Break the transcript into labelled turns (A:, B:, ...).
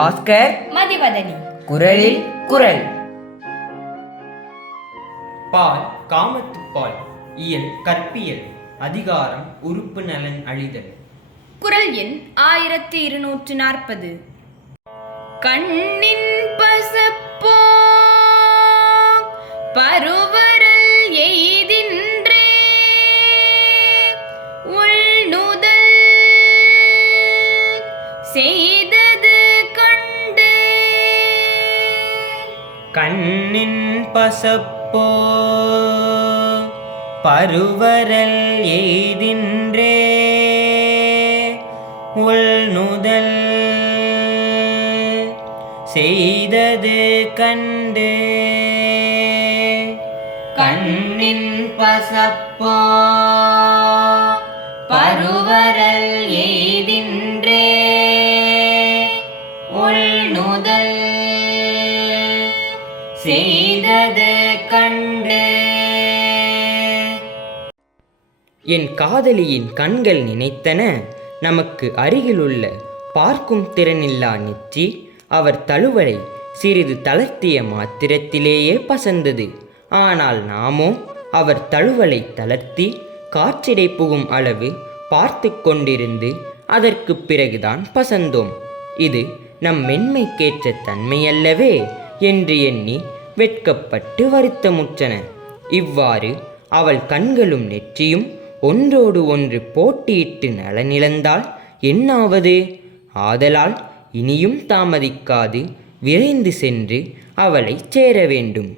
A: பாஸ்கர்
B: மதிவதனி.
A: குரலில் குரல்.
C: பால் காமத்துப்பால் இயல் கற்பியல் அதிகாரம் உறுப்பு நலன் அழிதல்.
B: குரல் எண் ஆயிரத்தி இருநூற்று நாற்பது. கண்ணின் பசப்போ பருவரல் எய்தின்றே உள்நுதல் செய்தது
C: கண்ணின் பசப்போ? பருவரல் எய்தின்றே? உள்நுதல் செய்தது கண்டு? கண்ணின் பசப்போ? பருவரல் எய்தின்றே? உள்நுதல் செய்தது கண்டு. என் காதலியின் கண்கள் நினைத்தன. நமக்கு அருகிலுள்ள பார்க்கும் திறனில்லா நெற்றி அவர் தழுவலை சிறிது தளர்த்திய மாத்திரத்திலேயே பசந்தது. ஆனால் நாமோ அவர் தழுவலை தளர்த்தி காற்றிடை புகும் அளவு பார்த்து கொண்டிருந்து அதற்கு பிறகுதான் பசந்தோம். இது நம் மென்மைக்கேற்ற தன்மையல்லவே. என்று எண்ணி வெட்கப்பட்டு வருத்தமுற்றன. இவ்வாறு அவள் கண்களும் நெற்றியும் ஒன்றோடு ஒன்று போட்டியிட்டு நலனிழந்தால் என்னாவது? ஆதலால் இனியும் தாமதிக்காது விரைந்து சென்று அவளைச் சேர வேண்டும்.